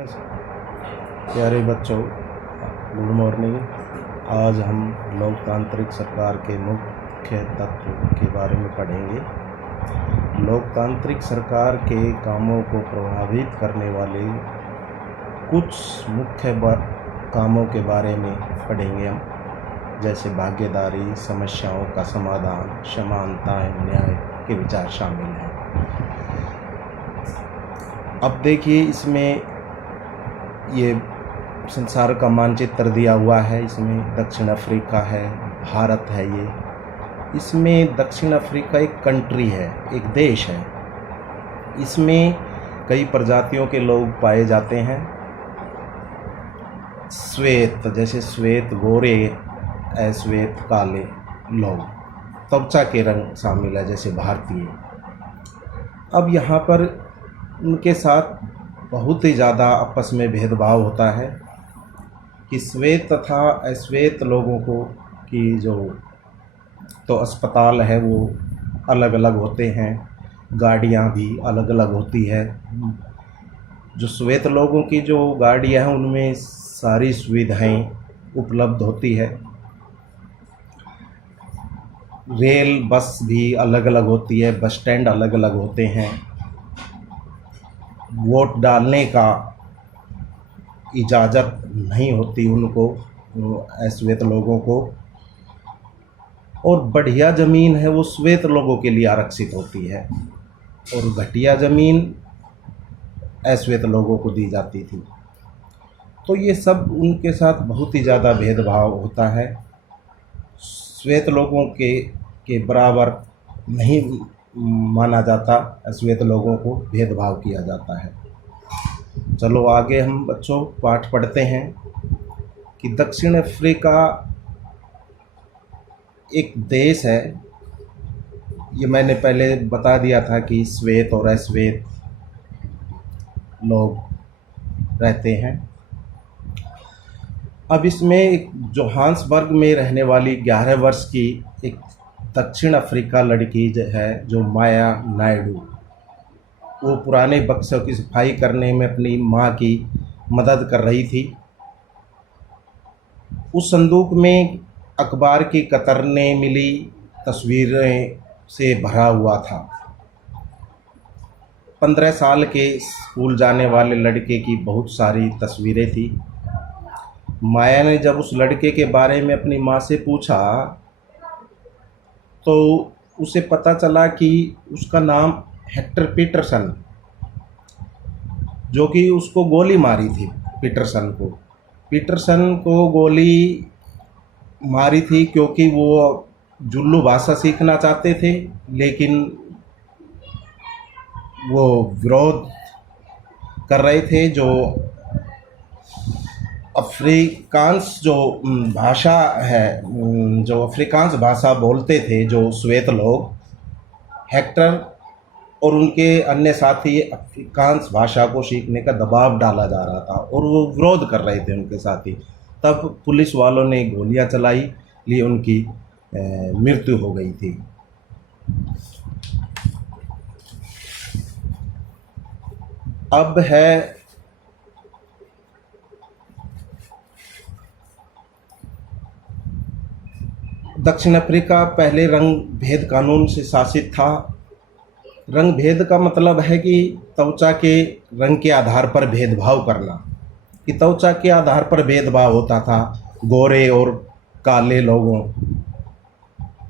प्यारे बच्चों, good morning. आज हम लोकतांत्रिक सरकार के मुख्य तत्व के बारे में पढ़ेंगे। लोकतांत्रिक सरकार के कामों को प्रभावित करने वाले कुछ मुख्य कामों के बारे में पढ़ेंगे हम, जैसे भागीदारी, समस्याओं का समाधान, समानता, न्याय के विचार शामिल हैं। अब देखिए, इसमें ये संसार का मानचित्र दिया हुआ है। इसमें दक्षिण अफ्रीका है, भारत है। इसमें दक्षिण अफ्रीका एक कंट्री है, एक देश है। इसमें कई प्रजातियों के लोग पाए जाते हैं। श्वेत, जैसे श्वेत गोरे, अश्वेत काले लोग, त्वचा के रंग शामिल है, जैसे भारतीय। अब यहाँ पर उनके साथ बहुत ही ज़्यादा आपस में भेदभाव होता है कि श्वेत तथा अश्वेत लोगों को की जो तो अस्पताल है वो अलग अलग होते हैं, गाड़ियाँ भी अलग अलग होती है। जो श्वेत लोगों की जो गाड़ियाँ हैं उनमें सारी सुविधाएं उपलब्ध होती है। रेल बस भी अलग अलग होती है, बस स्टैंड अलग अलग होते हैं। वोट डालने का इजाज़त नहीं होती उनको, श्वेत लोगों को। और बढ़िया ज़मीन है वो श्वेत लोगों के लिए आरक्षित होती है, और घटिया ज़मीन अश्वेत लोगों को दी जाती थी। तो ये सब उनके साथ बहुत ही ज़्यादा भेदभाव होता है। श्वेत लोगों के बराबर नहीं माना जाता, अश्वेत लोगों को भेदभाव किया जाता है। चलो आगे हम बच्चों पाठ पढ़ते हैं कि दक्षिण अफ्रीका एक देश है। ये मैंने पहले बता दिया था कि श्वेत और अश्वेत लोग रहते हैं। अब इसमें एक जोहान्सबर्ग में रहने वाली 11 वर्ष की एक दक्षिण अफ्रीका लड़की है, जो माया नायडू, वो पुराने बक्सों की सफाई करने में अपनी माँ की मदद कर रही थी। उस संदूक में अखबार की कतरने मिली तस्वीरें से भरा हुआ था। 15 साल के स्कूल जाने वाले लड़के की बहुत सारी तस्वीरें थी। माया ने जब उस लड़के के बारे में अपनी माँ से पूछा तो उसे पता चला कि उसका नाम हेक्टर पीटरसन, जो कि उसको गोली मारी थी, पीटरसन को गोली मारी थी क्योंकि वो जुल्लू भाषा सीखना चाहते थे, लेकिन वो विरोध कर रहे थे। जो अफ्रीकांस जो भाषा है, जो अफ्रीकांस भाषा बोलते थे जो श्वेत लोग, हेक्टर और उनके अन्य साथी अफ्रीकांस भाषा को सीखने का दबाव डाला जा रहा था और वो विरोध कर रहे थे उनके साथी। तब पुलिस वालों ने गोलियां चलाई, लिए उनकी मृत्यु हो गई थी। अब है दक्षिण अफ्रीका पहले रंग भेद कानून से शासित था। रंग भेद का मतलब है कि त्वचा के रंग के आधार पर भेदभाव करना, कि त्वचा के आधार पर भेदभाव होता था गोरे और काले लोगों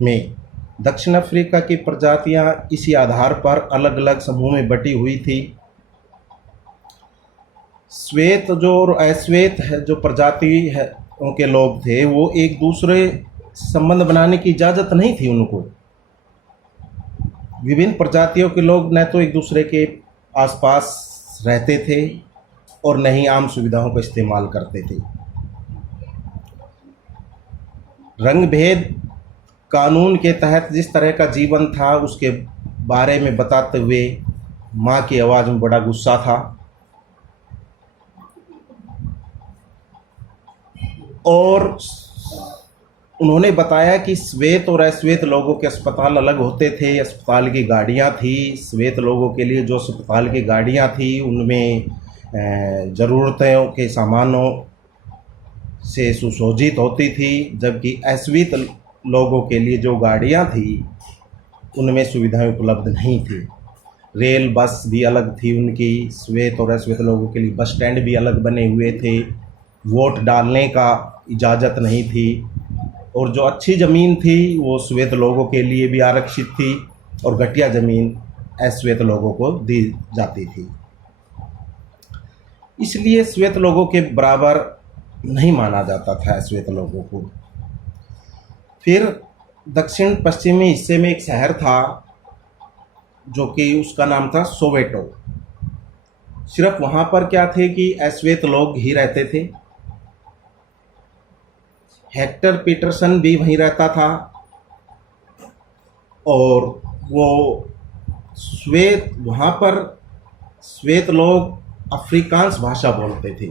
में। दक्षिण अफ्रीका की प्रजातियां इसी आधार पर अलग अलग समूह में बटी हुई थी। श्वेत जो और अश्वेत है जो प्रजाति है उनके लोग थे, वो एक दूसरे संबंध बनाने की इजाज़त नहीं थी उनको। विभिन्न प्रजातियों के लोग न तो एक दूसरे के आसपास रहते थे और न ही आम सुविधाओं का इस्तेमाल करते थे। रंग भेद कानून के तहत जिस तरह का जीवन था उसके बारे में बताते हुए माँ की आवाज़ में बड़ा गुस्सा था, और उन्होंने बताया कि श्वेत और अश्वेत लोगों के अस्पताल अलग होते थे, अस्पताल की गाड़ियां थी। श्वेत लोगों के लिए जो अस्पताल की गाड़ियां थी उनमें ज़रूरतों के सामानों से सुसज्जित होती थी, जबकि अश्वेत लोगों के लिए जो गाड़ियाँ थी उनमें सुविधाएं उपलब्ध नहीं थी। रेल बस भी अलग थी उनकी, श्वेत और अश्वेत लोगों के लिए बस स्टैंड भी अलग बने हुए थे, वोट डालने का इजाज़त नहीं थी, और जो अच्छी ज़मीन थी वो श्वेत लोगों के लिए भी आरक्षित थी और घटिया ज़मीन अश्वेत लोगों को दी जाती थी। इसलिए श्वेत लोगों के बराबर नहीं माना जाता था अश्वेत लोगों को। फिर दक्षिण पश्चिमी हिस्से में एक शहर था जो कि उसका नाम था सोवेटो। सिर्फ वहाँ पर क्या थे कि अश्वेत लोग ही रहते थे। हेक्टर पीटरसन भी वहीं रहता था और वो वहाँ पर श्वेत लोग अफ्रीकांस भाषा बोलते थे।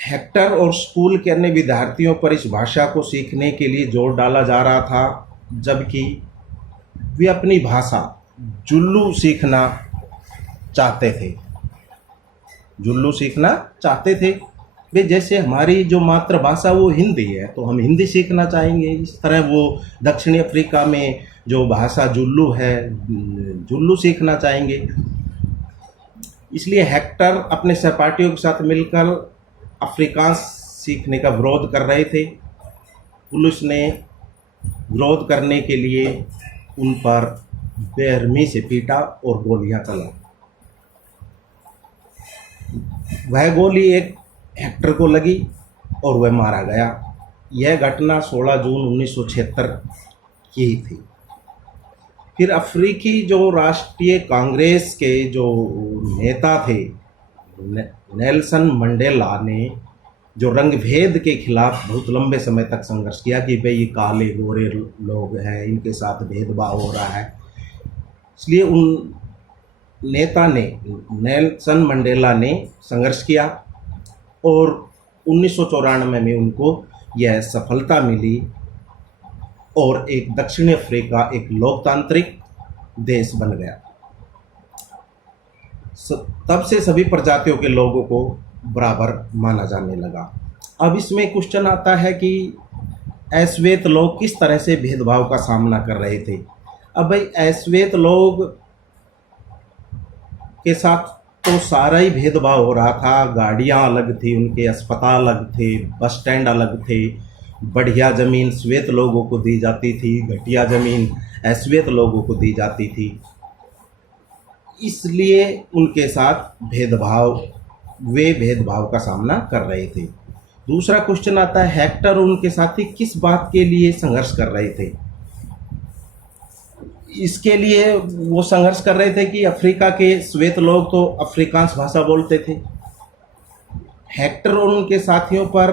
हेक्टर और स्कूल के अन्य विद्यार्थियों पर इस भाषा को सीखने के लिए जोर डाला जा रहा था, जबकि वे अपनी भाषा जुल्लू सीखना चाहते थे। जुल्लू सीखना चाहते थे वे, जैसे हमारी जो मातृभाषा वो हिंदी है तो हम हिंदी सीखना चाहेंगे, इस तरह वो दक्षिणी अफ्रीका में जो भाषा जुल्लू है जुल्लू सीखना चाहेंगे। इसलिए हेक्टर अपने सहपाठियों के साथ मिलकर अफ्रीकांस सीखने का विरोध कर रहे थे। पुलिस ने विरोध करने के लिए उन पर बेरहमी से पीटा और गोलियां चलाई। वह गोली एक हेक्टर को लगी और वह मारा गया। यह घटना 16 जून 1976 की थी। फिर अफ्रीकी जो राष्ट्रीय कांग्रेस के जो नेता थे नेल्सन मंडेला ने जो रंग भेद के खिलाफ बहुत लंबे समय तक संघर्ष किया कि भाई ये काले गोरे लोग हैं, इनके साथ भेदभाव हो रहा है। इसलिए उन नेता ने नेल्सन मंडेला ने संघर्ष किया और 1994 में उनको यह सफलता मिली और एक दक्षिणी अफ्रीका एक लोकतांत्रिक देश बन गया। तब से सभी प्रजातियों के लोगों को बराबर माना जाने लगा। अब इसमें क्वेश्चन आता है कि अश्वेत लोग किस तरह से भेदभाव का सामना कर रहे थे। अब भाई अश्वेत लोग के साथ तो सारा ही भेदभाव हो रहा था। गाड़ियां अलग थी उनके, अस्पताल अलग थे, बस स्टैंड अलग थे, बढ़िया ज़मीन श्वेत लोगों को दी जाती थी, घटिया ज़मीन अश्वेत लोगों को दी जाती थी। इसलिए उनके साथ वे भेदभाव का सामना कर रहे थे। दूसरा क्वेश्चन आता है हेक्टर और उनके साथी किस बात के लिए संघर्ष कर रहे थे। इसके लिए वो संघर्ष कर रहे थे कि अफ्रीका के श्वेत लोग तो अफ्रीकांस भाषा बोलते थे। हेक्टर और उनके साथियों पर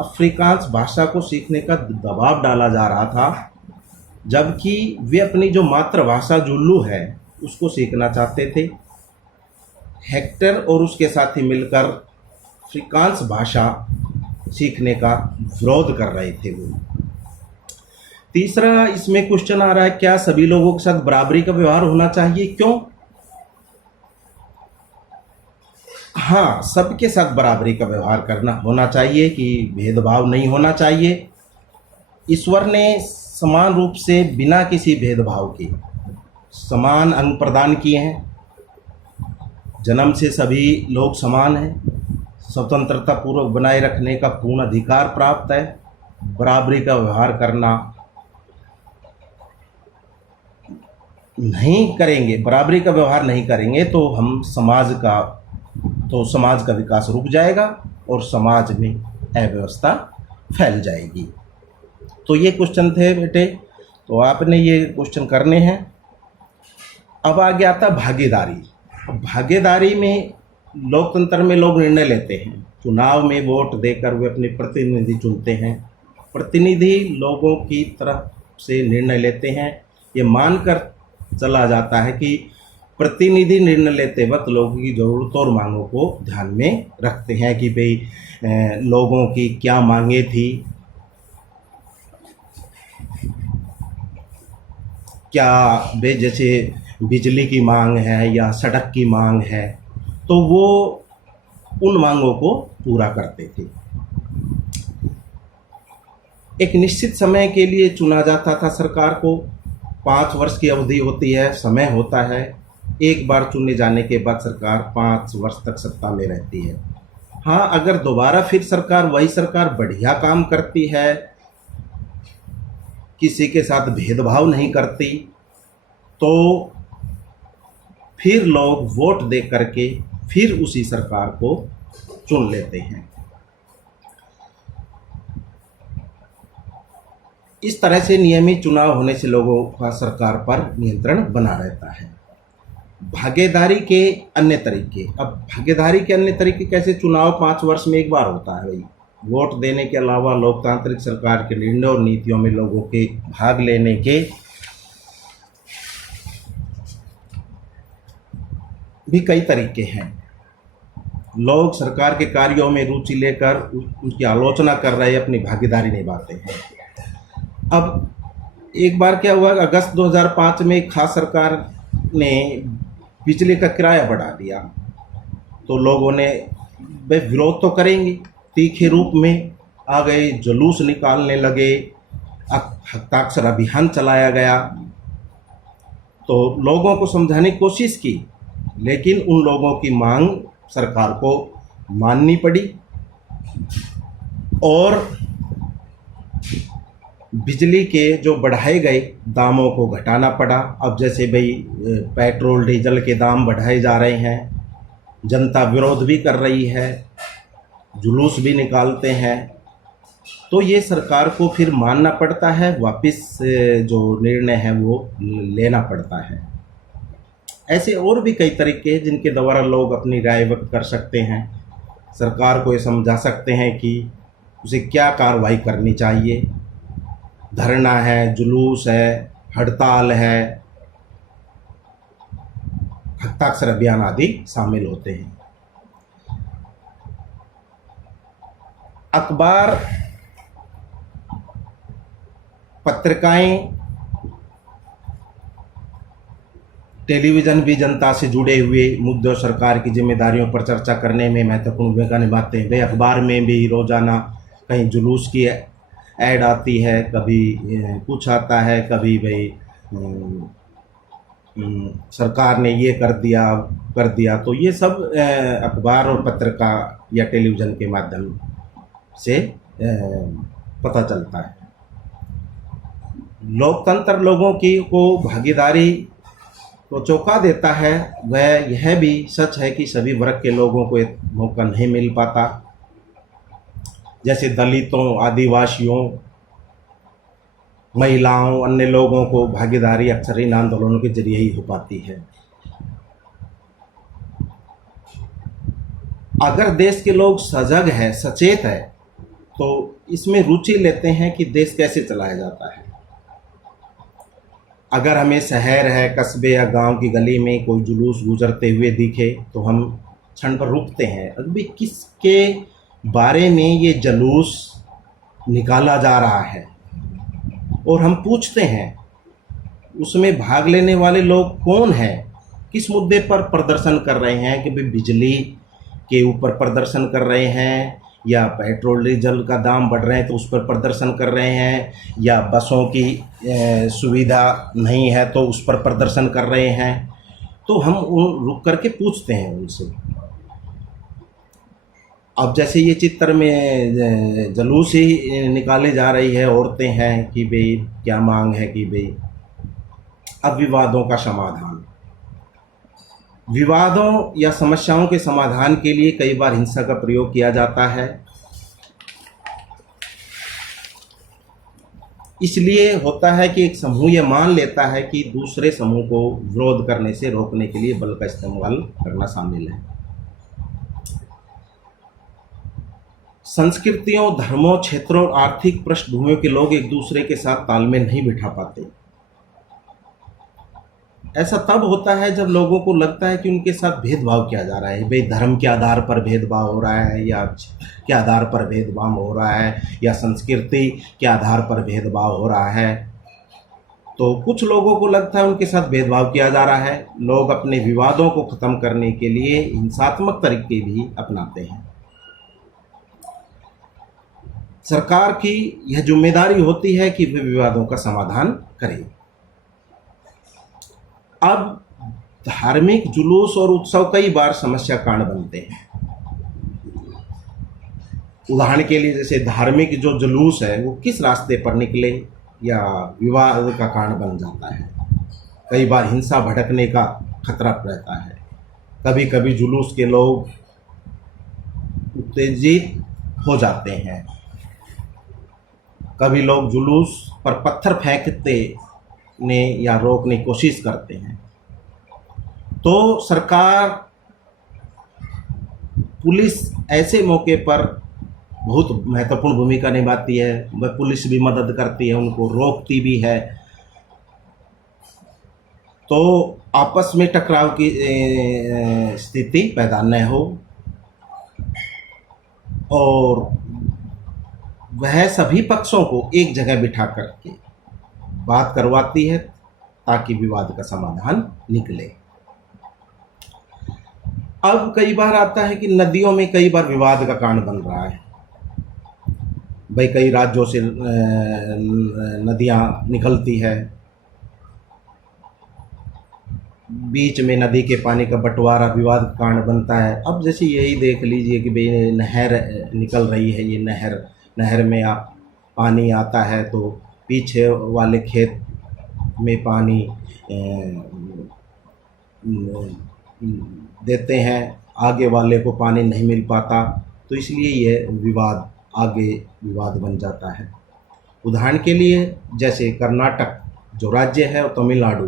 अफ्रीकांस भाषा को सीखने का दबाव डाला जा रहा था, जबकि वे अपनी जो मातृभाषा जुल्लू है उसको सीखना चाहते थे। हेक्टर और उसके साथी मिलकर अफ्रीकांस भाषा सीखने का विरोध कर रहे थे वो। तीसरा इसमें क्वेश्चन आ रहा है क्या सभी लोगों के साथ बराबरी का व्यवहार होना चाहिए, क्यों? हाँ, सबके साथ बराबरी का व्यवहार करना होना चाहिए कि भेदभाव नहीं होना चाहिए। ईश्वर ने समान रूप से बिना किसी भेदभाव के समान अंग प्रदान किए हैं। जन्म से सभी लोग समान हैं, स्वतंत्रता पूर्वक बनाए रखने का पूर्ण अधिकार प्राप्त है। बराबरी का व्यवहार करना नहीं करेंगे, बराबरी का व्यवहार नहीं करेंगे तो समाज का विकास रुक जाएगा और समाज में अव्यवस्था फैल जाएगी। तो ये क्वेश्चन थे बेटे, तो आपने ये क्वेश्चन करने हैं। अब आ गया था भागीदारी। भागीदारी में लोकतंत्र में लोग निर्णय लेते हैं, चुनाव में वोट देकर वे अपने प्रतिनिधि चुनते हैं। प्रतिनिधि लोगों की तरफ से निर्णय लेते हैं। ये मानकर चला जाता है कि प्रतिनिधि निर्णय लेते वक्त लोगों की ज़रूरतों और मांगों को ध्यान में रखते हैं कि भाई लोगों की क्या मांगे थी, क्या वे जैसे बिजली की मांग है या सड़क की मांग है, तो वो उन मांगों को पूरा करते थे। एक निश्चित समय के लिए चुना जाता था सरकार को, 5 वर्ष की अवधि होती है, समय होता है। एक बार चुने जाने के बाद सरकार 5 वर्ष तक सत्ता में रहती है। हाँ, अगर दोबारा फिर सरकार वही सरकार बढ़िया काम करती है, किसी के साथ भेदभाव नहीं करती, तो फिर लोग वोट दे करके फिर उसी सरकार को चुन लेते हैं। इस तरह से नियमित चुनाव होने से लोगों का सरकार पर नियंत्रण बना रहता है। भागीदारी के अन्य तरीके। अब भागीदारी के अन्य तरीके कैसे? चुनाव 5 वर्ष में एक बार होता है भाई। वोट देने के अलावा लोकतांत्रिक सरकार के निर्णय और नीतियों में लोगों के भाग लेने के भी कई तरीके हैं। लोग सरकार के कार्यों में रुचि लेकर उनकी आलोचना कर रहे, अपनी भागीदारी निभाते हैं। अब एक बार क्या हुआ, अगस्त 2005 में खास सरकार ने बिजली का किराया बढ़ा दिया, तो लोगों ने भाई विरोध तो करेंगे, तीखे रूप में आ गए, जुलूस निकालने लगे, हस्ताक्षर अभियान चलाया गया। तो लोगों को समझाने की कोशिश की, लेकिन उन लोगों की मांग सरकार को माननी पड़ी और बिजली के जो बढ़ाए गए दामों को घटाना पड़ा। अब जैसे भाई पेट्रोल डीजल के दाम बढ़ाए जा रहे हैं, जनता विरोध भी कर रही है, जुलूस भी निकालते हैं, तो ये सरकार को फिर मानना पड़ता है, वापस जो निर्णय है वो लेना पड़ता है। ऐसे और भी कई तरीके हैं जिनके द्वारा लोग अपनी राय व्यक्त कर सकते हैं, सरकार को ये समझा सकते हैं कि उसे क्या कार्रवाई करनी चाहिए। धरना है, जुलूस है, हड़ताल है, हस्ताक्षर अभियान आदि शामिल होते हैं। अखबार, पत्रिकाएं, टेलीविज़न भी जनता से जुड़े हुए मुद्दों और सरकार की जिम्मेदारियों पर चर्चा करने में महत्वपूर्ण भूमिका निभाते हैं। वे अखबार में भी रोज़ाना कहीं जुलूस की ऐड आती है, कभी कुछ आता है, कभी भाई सरकार ने ये कर दिया, तो ये सब अखबार और पत्रिका या टेलीविज़न के माध्यम से पता चलता है। लोकतंत्र लोगों की को भागीदारी को चौंका देता है। वह यह भी सच है कि सभी वर्ग के लोगों को एक मौका नहीं मिल पाता, जैसे दलितों, आदिवासियों, महिलाओं, अन्य लोगों को भागीदारी अक्सर इन आंदोलनों के जरिए ही हो पाती है। अगर देश के लोग सजग है, सचेत है, तो इसमें रुचि लेते हैं कि देश कैसे चलाया जाता है। अगर हमें शहर है, कस्बे या गांव की गली में कोई जुलूस गुजरते हुए दिखे तो हम क्षण पर रुकते हैं, अभी किसके बारे में ये जुलूस निकाला जा रहा है, और हम पूछते हैं उसमें भाग लेने वाले लोग कौन हैं, किस मुद्दे पर प्रदर्शन कर रहे हैं, कि भाई बिजली के ऊपर प्रदर्शन कर रहे हैं, या पेट्रोल डीजल का दाम बढ़ रहे हैं तो उस पर प्रदर्शन कर रहे हैं, या बसों की सुविधा नहीं है तो उस पर प्रदर्शन कर रहे हैं। तो हम रुक करके पूछते हैं उनसे। अब जैसे ये चित्र में जुलूस ही निकाले जा रही है, औरतें हैं कि भाई क्या मांग है कि भाई अब विवादों का समाधान, विवादों या समस्याओं के समाधान के लिए कई बार हिंसा का प्रयोग किया जाता है। इसलिए होता है कि एक समूह यह मान लेता है कि दूसरे समूह को विरोध करने से रोकने के लिए बल का इस्तेमाल करना शामिल है। संस्कृतियों, धर्मों, क्षेत्रों और आर्थिक पृष्ठभूमियों के लोग एक दूसरे के साथ तालमेल नहीं बिठा पाते। ऐसा तब होता है जब लोगों को लगता है कि उनके साथ भेदभाव किया जा रहा है, भाई धर्म के आधार पर भेदभाव हो रहा है, या के आधार पर भेदभाव हो रहा है, या संस्कृति के आधार पर भेदभाव हो रहा है। तो कुछ लोगों को लगता है उनके साथ भेदभाव किया जा रहा है। लोग अपने विवादों को ख़त्म करने के लिए हिंसात्मक तरीके भी अपनाते हैं। सरकार की यह जिम्मेदारी होती है कि वे विवादों का समाधान करें। अब धार्मिक जुलूस और उत्सव कई बार समस्या कारण बनते हैं। उदाहरण के लिए जैसे धार्मिक जो जुलूस है वो किस रास्ते पर निकले या विवाद का कारण बन जाता है। कई बार हिंसा भड़कने का खतरा रहता है। कभी कभी जुलूस के लोग उत्तेजित हो जाते हैं। कभी लोग जुलूस पर पत्थर फेंकते ने या रोकने की कोशिश करते हैं। तो सरकार, पुलिस ऐसे मौके पर बहुत महत्वपूर्ण भूमिका निभाती है। वह पुलिस भी मदद करती है, उनको रोकती भी है। तो आपस में टकराव की स्थिति पैदा न हो और वह सभी पक्षों को एक जगह बिठा करके बात करवाती है ताकि विवाद का समाधान निकले। अब कई बार आता है कि नदियों में कई बार विवाद का कारण बन रहा है। भाई कई राज्यों से नदियां निकलती है, बीच में नदी के पानी का बंटवारा विवाद का कारण बनता है। अब जैसे यही देख लीजिए कि भाई नहर निकल रही है, ये नहर में आप पानी आता है तो पीछे वाले खेत में पानी देते हैं, आगे वाले को पानी नहीं मिल पाता, तो इसलिए ये विवाद बन जाता है। उदाहरण के लिए जैसे कर्नाटक जो राज्य है और तमिलनाडु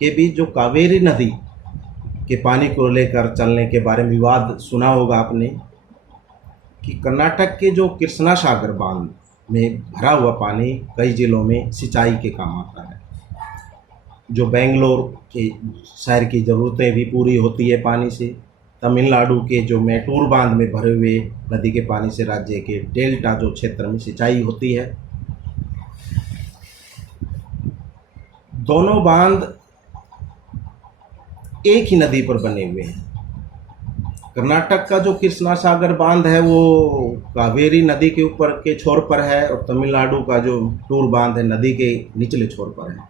के बीच जो कावेरी नदी के पानी को लेकर चलने के बारे में विवाद सुना होगा आपने कि कर्नाटक के जो कृष्णा सागर बांध में भरा हुआ पानी कई जिलों में सिंचाई के काम आता है। जो बेंगलोर के शहर की ज़रूरतें भी पूरी होती है पानी से। तमिलनाडु के जो मैटूर बांध में भरे हुए नदी के पानी से राज्य के डेल्टा जो क्षेत्र में सिंचाई होती है। दोनों बांध एक ही नदी पर बने हुए हैं। कर्नाटक का जो कृष्णा सागर बांध है वो कावेरी नदी के ऊपर के छोर पर है और तमिलनाडु का जो टूर बांध है नदी के निचले छोर पर है।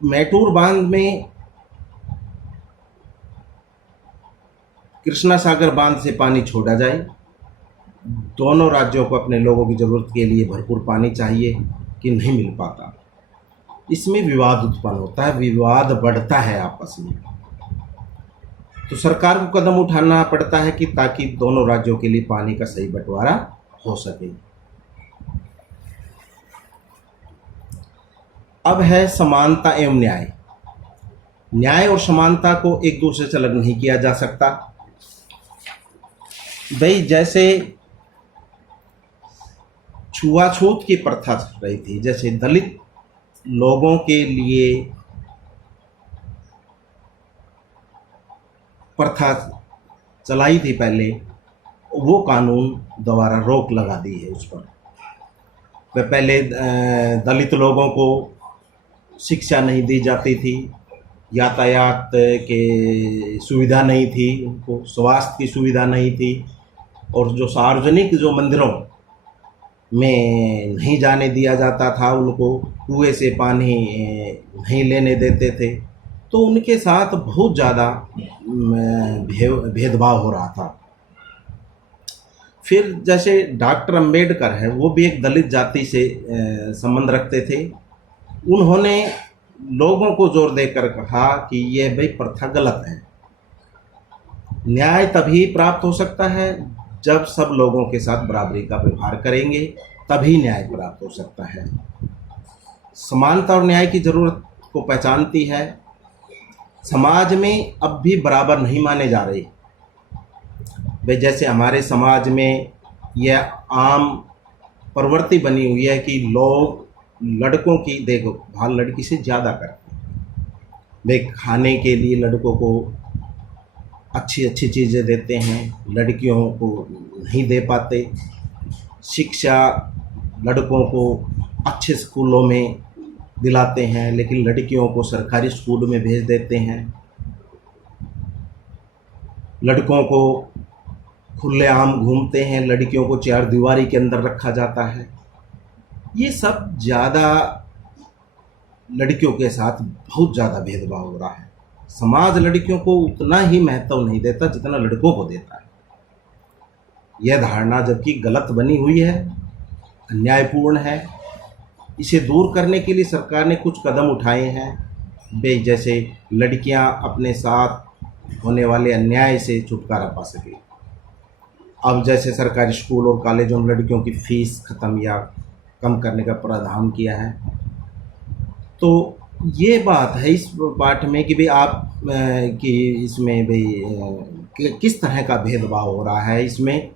मैटूर बांध में कृष्णा सागर बांध से पानी छोड़ा जाए। दोनों राज्यों को अपने लोगों की ज़रूरत के लिए भरपूर पानी चाहिए कि नहीं मिल पाता। इसमें विवाद उत्पन्न होता है, विवाद बढ़ता है आपस में। तो सरकार को कदम उठाना पड़ता है कि ताकि दोनों राज्यों के लिए पानी का सही बंटवारा हो सके। अब है समानता एवं न्याय। न्याय और समानता को एक दूसरे से अलग नहीं किया जा सकता। भाई जैसे छुआछूत की प्रथा रही थी, जैसे दलित लोगों के लिए प्रथा चलाई थी पहले, वो कानून दोबारा रोक लगा दी है उस पर। वह पहले दलित लोगों को शिक्षा नहीं दी जाती थी, यातायात के सुविधा नहीं थी, उनको स्वास्थ्य की सुविधा नहीं थी और जो सार्वजनिक जो मंदिरों में नहीं जाने दिया जाता था, उनको कुएं से पानी नहीं लेने देते थे। तो उनके साथ बहुत ज़्यादा भेदभाव हो रहा था। फिर जैसे डॉक्टर अंबेडकर है, वो भी एक दलित जाति से संबंध रखते थे। उन्होंने लोगों को जोर देकर कहा कि यह भाई प्रथा गलत है। न्याय तभी प्राप्त हो सकता है जब सब लोगों के साथ बराबरी का व्यवहार करेंगे, तभी न्याय प्राप्त हो सकता है। समानता और न्याय की ज़रूरत को पहचानती है। समाज में अब भी बराबर नहीं माने जा रहे। भाई जैसे हमारे समाज में यह आम प्रवृत्ति बनी हुई है कि लोग लड़कों की देखभाल लड़की से ज़्यादा करते हैं। वे खाने के लिए लड़कों को अच्छी अच्छी चीज़ें देते हैं, लड़कियों को नहीं दे पाते। शिक्षा लड़कों को अच्छे स्कूलों में दिलाते हैं, लेकिन लड़कियों को सरकारी स्कूल में भेज देते हैं। लड़कों को खुलेआम घूमते हैं, लड़कियों को चार दीवारी के अंदर रखा जाता है। ये सब ज़्यादा लड़कियों के साथ बहुत ज़्यादा भेदभाव हो रहा है। समाज लड़कियों को उतना ही महत्व नहीं देता जितना लड़कों को देता है। यह धारणा जबकि गलत बनी हुई है, अन्यायपूर्ण है। इसे दूर करने के लिए सरकार ने कुछ कदम उठाए हैं, जैसे लड़कियां अपने साथ होने वाले अन्याय से छुटकारा पा सके। अब जैसे सरकारी स्कूल और कॉलेजों में लड़कियों की फ़ीस ख़त्म या कम करने का प्रावधान किया है। तो ये बात है इस पाठ में कि भाई आप कि इसमें भाई किस तरह का भेदभाव हो रहा है। इसमें